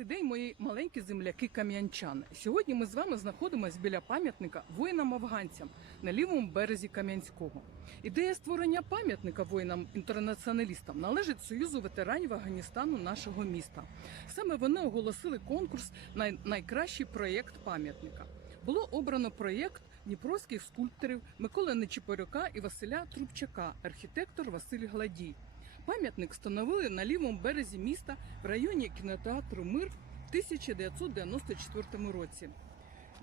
Добрий день, мої маленькі земляки кам'янчани. Сьогодні ми з вами знаходимося біля пам'ятника воїнам-афганцям на лівому березі Кам'янського. Ідея створення пам'ятника воїнам-інтернаціоналістам належить Союзу ветеранів Афганістану нашого міста. Саме вони оголосили конкурс на найкращий проєкт пам'ятника. Було обрано проєкт дніпровських скульпторів Миколи Нечипорюка і Василя Трубчака, архітектор Василь Гладій. Пам'ятник встановили на лівому березі міста в районі кінотеатру Мир в 1994 році.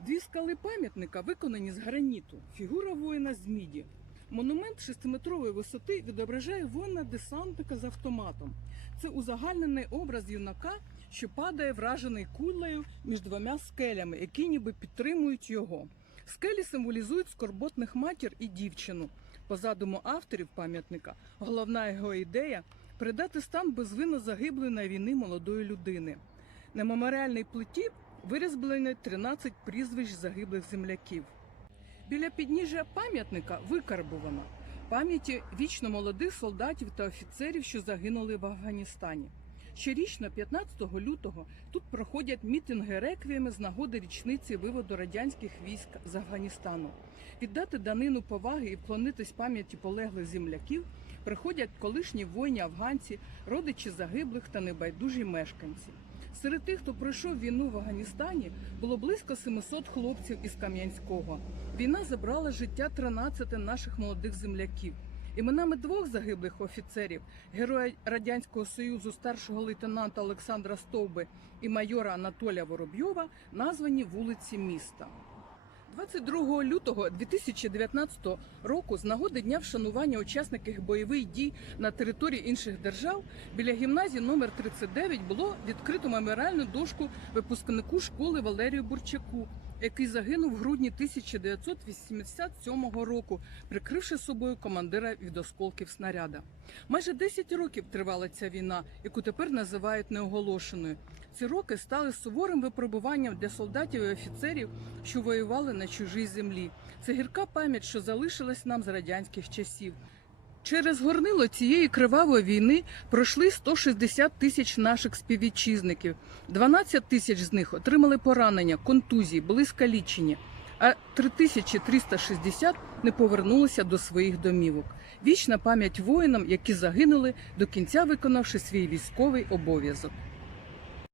Дві скали пам'ятника виконані з граніту, фігура воїна з міді. Монумент шестиметрової висоти відображає воїна-десантника з автоматом. Це узагальнений образ юнака, що падає вражений кулею між двома скелями, які ніби підтримують його. Скелі символізують скорботних матір і дівчину. По задуму авторів пам'ятника, головна його ідея передати стан безвинно загиблої на війни молодої людини. На меморіальній плиті вирізблені 13 прізвищ загиблих земляків. Біля підніжжя пам'ятника викарбувано пам'яті вічно молодих солдатів та офіцерів, що загинули в Афганістані. Щорічно, 15 лютого, тут проходять мітинги реквіями з нагоди річниці виводу радянських військ з Афганістану. Віддати данину поваги і вклонитись пам'яті полеглих земляків приходять колишні воїні афганці, родичі загиблих та небайдужі мешканці. Серед тих, хто пройшов війну в Афганістані, було близько 700 хлопців із Кам'янського. Війна забрала життя 13 наших молодих земляків. Іменами двох загиблих офіцерів, героя Радянського Союзу старшого лейтенанта Олександра Стовби і майора Анатолія Воробйова, названі вулиці міста. 22 лютого 2019 року, з нагоди дня вшанування учасників бойових дій на території інших держав, біля гімназії номер 39 було відкрито меморіальну дошку випускнику школи Валерію Бурчаку, який загинув в грудні 1987 року, прикривши собою командира від осколків снаряда. Майже 10 років тривала ця війна, яку тепер називають неоголошеною. Ці роки стали суворим випробуванням для солдатів і офіцерів, що воювали на чужій землі. Це гірка пам'ять, що залишилась нам з радянських часів. Через горнило цієї кривавої війни пройшли 160 тисяч наших співвітчизників. 12 тисяч з них отримали поранення, контузії, були скалічені, а 3360 не повернулися до своїх домівок. Вічна пам'ять воїнам, які загинули до кінця виконавши свій військовий обов'язок.